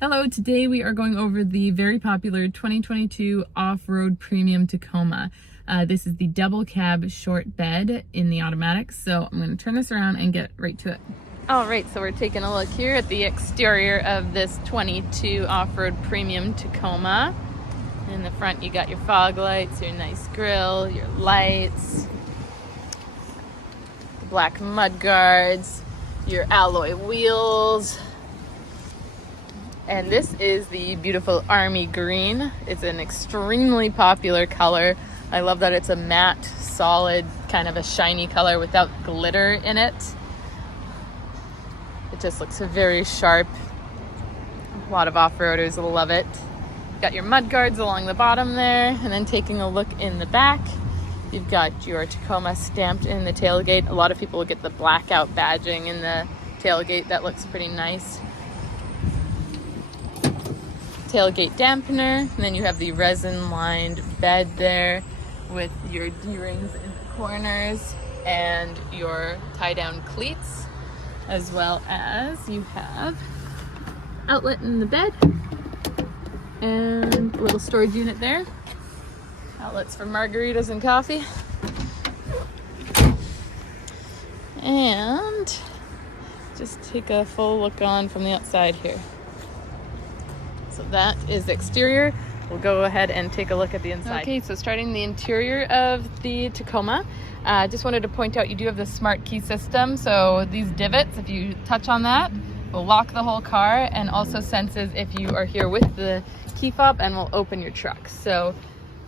Hello, today we are going over the very popular 2022 Off-Road Premium Tacoma. This is the double cab short bed in the automatic, so I'm going to turn this around and get right to it. Alright, so we're taking a look here at the exterior of this 22 Off-Road Premium Tacoma. In the front you got your fog lights, your nice grille, your lights, the black mud guards, your alloy wheels. And this is the beautiful army green. It's an extremely popular color. I love that it's a matte, solid, kind of a shiny color without glitter in it. It just looks very sharp. A lot of off-roaders will love it. Got your mud guards along the bottom there, and then taking a look in the back, you've got your Tacoma stamped in the tailgate. A lot of people will get the blackout badging in the tailgate. That looks pretty nice. Tailgate dampener, and then you have the resin lined bed there with your D-rings in the corners and your tie down cleats, as well as you have outlet in the bed and a little storage unit there, outlets for margaritas and coffee, and just take a full look on from the outside here. So that is the exterior. We'll go ahead and take a look at the inside. Okay, so starting the interior of the Tacoma, just wanted to point out you do have the smart key system. So these divots, if you touch on that, will lock the whole car, and also senses if you are here with the key fob and will open your truck. So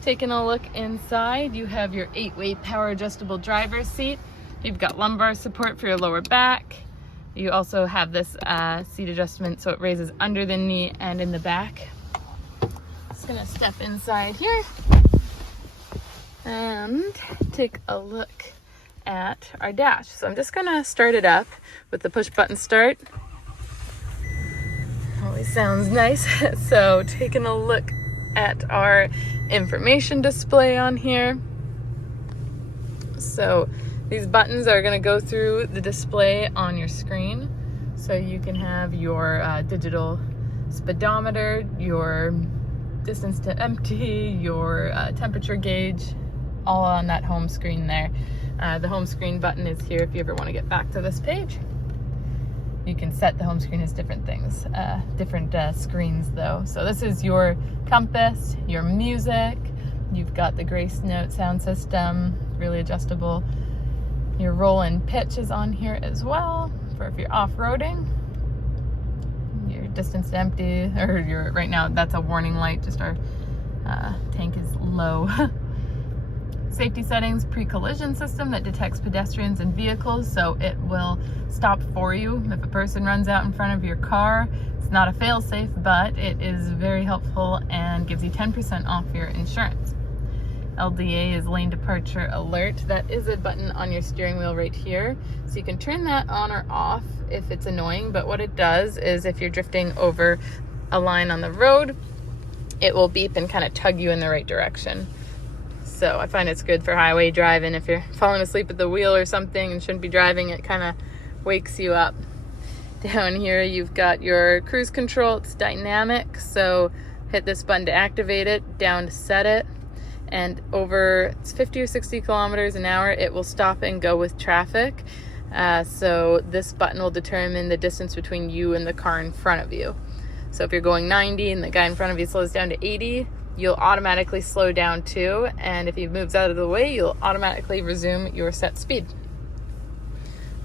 taking a look inside, you have your 8-way power adjustable driver's seat. You've got lumbar support for your lower back. You also have this seat adjustment so it raises under the knee and in the back. Just gonna step inside here and take a look at our dash. So I'm just gonna start it up with the push button start. Always sounds nice. So taking a look at our information display on here. So these buttons are going to go through the display on your screen. So you can have your digital speedometer, your distance to empty, your temperature gauge, all on that home screen there. The home screen button is here if you ever want to get back to this page. You can set the home screen as different things, different screens though. So this is your compass, your music. You've got the Grace Note sound system, really adjustable. Your roll and pitch is on here as well for if you're off-roading. Your distance to empty, or your, right now that's a warning light, just our tank is low. Safety settings, pre-collision system that detects pedestrians and vehicles, so it will stop for you if a person runs out in front of your car. It's not a fail-safe, but it is very helpful and gives you 10% off your insurance. LDA is lane departure alert. That is a button on your steering wheel right here. So you can turn that on or off if it's annoying, but what it does is if you're drifting over a line on the road, it will beep and kind of tug you in the right direction. So I find it's good for highway driving. If you're falling asleep at the wheel or something and shouldn't be driving, it kind of wakes you up. Down here you've got your cruise control. It's dynamic, so hit this button to activate it, down to set it. And over 50 or 60 kilometers an hour, it will stop and go with traffic. So this button will determine the distance between you and the car in front of you. So if you're going 90 and the guy in front of you slows down to 80, you'll automatically slow down too. And if he moves out of the way, you'll automatically resume your set speed.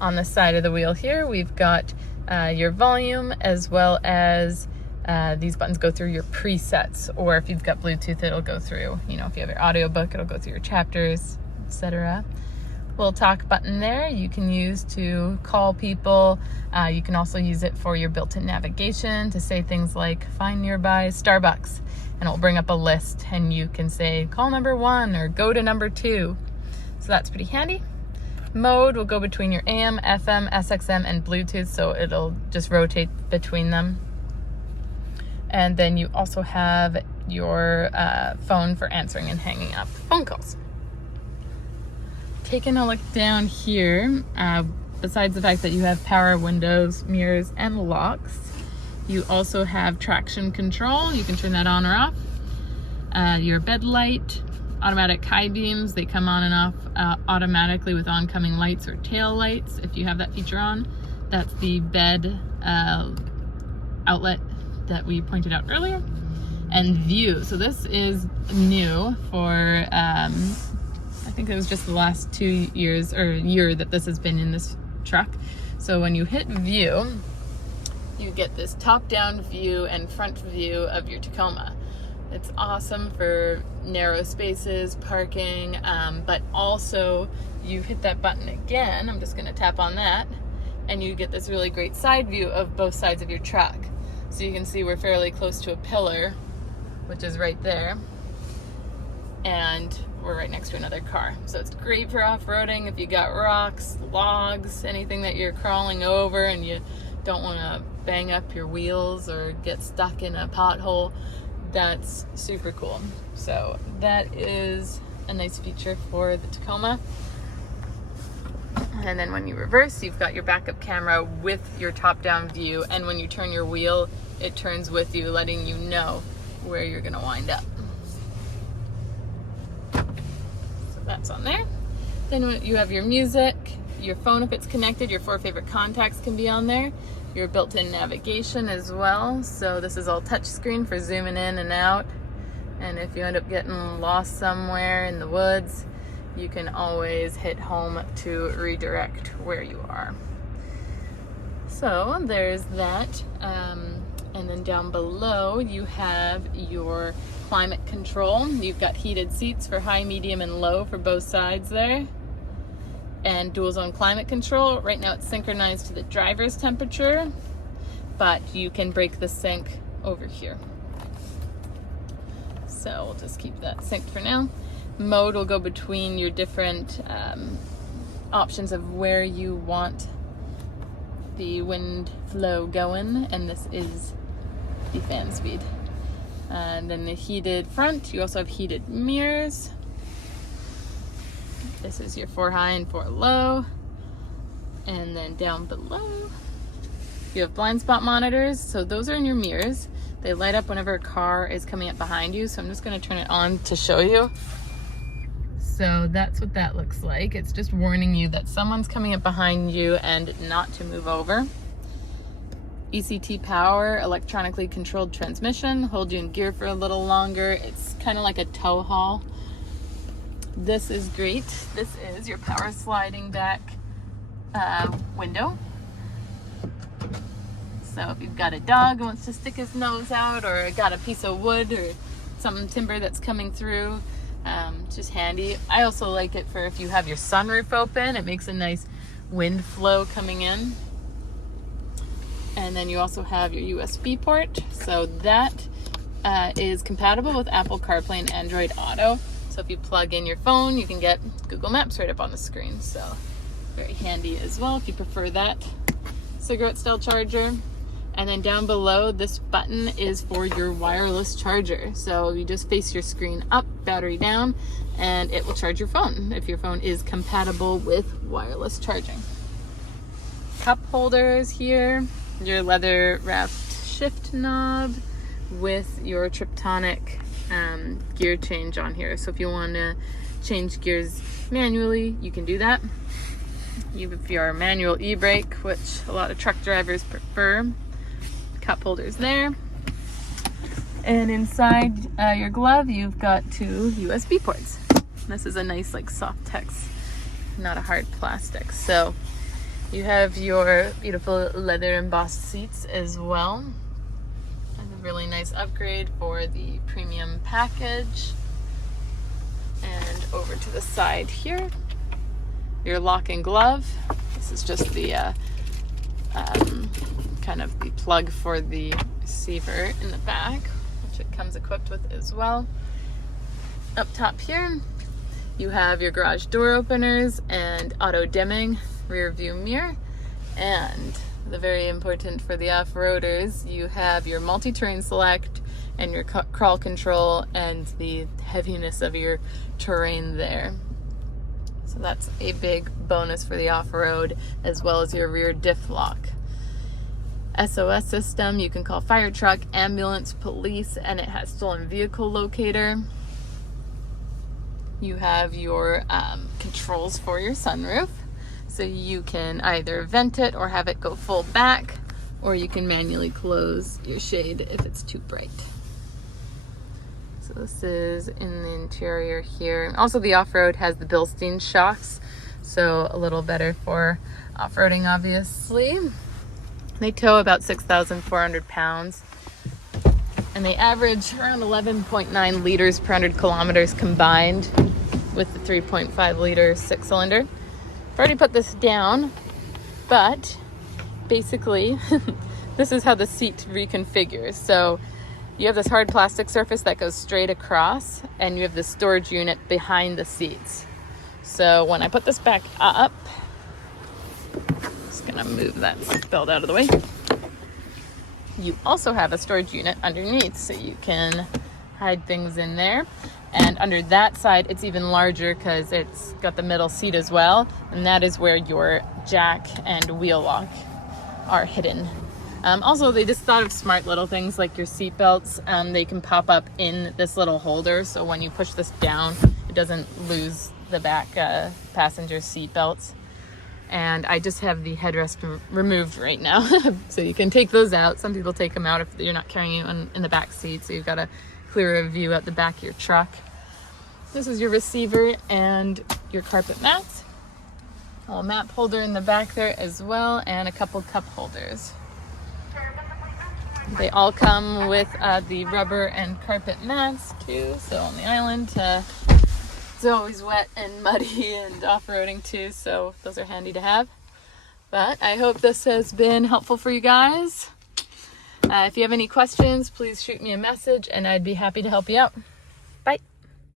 On the side of the wheel here, we've got your volume, as well as these buttons go through your presets, or if you've got Bluetooth, it'll go through, if you have your audiobook, it'll go through your chapters, etc. Little talk button there you can use to call people. You can also use it for your built-in navigation to say things like find nearby Starbucks, and it'll bring up a list and you can say call number 1 or go to number 2. So that's pretty handy. Mode will go between your AM, FM, SXM, and Bluetooth, so it'll just rotate between them. And then you also have your phone for answering and hanging up phone calls. Taking a look down here, besides the fact that you have power windows, mirrors, and locks, You also have traction control. You can turn that on or off. Your bed light, automatic high beams. They come on and off automatically with oncoming lights or tail lights if you have that feature on. That's the bed outlet that we pointed out earlier. And view. So this is new for, I think it was just the last 2 years or year that this has been in this truck. So when you hit view, you get this top-down view and front view of your Tacoma. It's awesome for narrow spaces, parking, but also you hit that button again. I'm just gonna tap on that, and you get this really great side view of both sides of your truck. So you can see we're fairly close to a pillar, which is right there, and we're right next to another car. So it's great for off-roading if you got rocks, logs, anything that you're crawling over and you don't want to bang up your wheels or get stuck in a pothole. That's super cool. So that is a nice feature for the Tacoma. And then when you reverse, you've got your backup camera with your top-down view, and when you turn your wheel, it turns with you, letting you know where you're gonna wind up. So that's on there. Then you have your music, your phone if it's connected, your 4 favorite contacts can be on there, your built-in navigation as well. So this is all touch screen for zooming in and out. And if you end up getting lost somewhere in the woods, you can always hit home to redirect where you are. So there's that. And then down below you have your climate control. You've got heated seats for high, medium, and low for both sides there. And dual zone climate control. Right now it's synchronized to the driver's temperature, but you can break the sync over here. So we'll just keep that synced for now. Mode will go between your different options of where you want the wind flow going, and this is the fan speed. And then the heated front, you also have heated mirrors. This is your 4 high and 4 low. And then down below, you have blind spot monitors. So those are in your mirrors. They light up whenever a car is coming up behind you. So I'm just gonna turn it on to show you. So that's what that looks like. It's just warning you that someone's coming up behind you and not to move over. ECT power, electronically controlled transmission, hold you in gear for a little longer. It's kind of like a tow haul. This is great. This is your power sliding back window. So if you've got a dog who wants to stick his nose out, or got a piece of wood or some timber that's coming through, it's just handy. I also like it for if you have your sunroof open. It makes a nice wind flow coming in. And then you also have your USB port. So that is compatible with Apple CarPlay and Android Auto. So if you plug in your phone, you can get Google Maps right up on the screen. So very handy as well if you prefer that. Cigarette style charger. And then down below, this button is for your wireless charger. So you just face your screen up, battery down, and it will charge your phone if your phone is compatible with wireless charging. Cup holders here, your leather wrapped shift knob with your Triptonic gear change on here. So if you want to change gears manually, you can do that. If you're a manual e-brake, which a lot of truck drivers prefer, cup holders there. And inside your glove, you've got 2 USB ports. This is a nice like soft text, not a hard plastic. So you have your beautiful leather embossed seats as well. And a really nice upgrade for the premium package. And over to the side here, your lock and glove. This is just the kind of the plug for the receiver in the back, which it comes equipped with as well. Up top here, you have your garage door openers and auto dimming rear view mirror. And the very important for the off-roaders, you have your multi-terrain select and your crawl control and the heaviness of your terrain there. So that's a big bonus for the off-road, as well as your rear diff lock. SOS system. You can call fire truck, ambulance, police, and it has stolen vehicle locator. You have your controls for your sunroof. So you can either vent it or have it go full back, or you can manually close your shade if it's too bright. So this is in the interior here. Also the Offroad has the Bilstein shocks, so a little better for off-roading obviously. They tow about 6,400 pounds and they average around 11.9 liters per 100 kilometers combined with the 3.5 liter 6-cylinder. I've already put this down, but basically this is how the seat reconfigures. So you have this hard plastic surface that goes straight across, and you have the storage unit behind the seats. So when I put this back up, just gonna move that belt out of the way. You also have a storage unit underneath, so you can hide things in there. And under that side, it's even larger because it's got the middle seat as well. And that is where your jack and wheel lock are hidden. Also, they just thought of smart little things like your seat belts. They can pop up in this little holder. So when you push this down, it doesn't lose the back passenger seat belts. And I just have the headrest removed right now. So you can take those out. Some people take them out if you're not carrying it in the back seat. So you've got a clearer view at the back of your truck. This is your receiver and your carpet mats. A map holder in the back there as well, and a couple cup holders. They all come with the rubber and carpet mats too. So on the island, it's always wet and muddy and off-roading too, so those are handy to have. But I hope this has been helpful for you guys. If you have any questions, please shoot me a message and I'd be happy to help you out.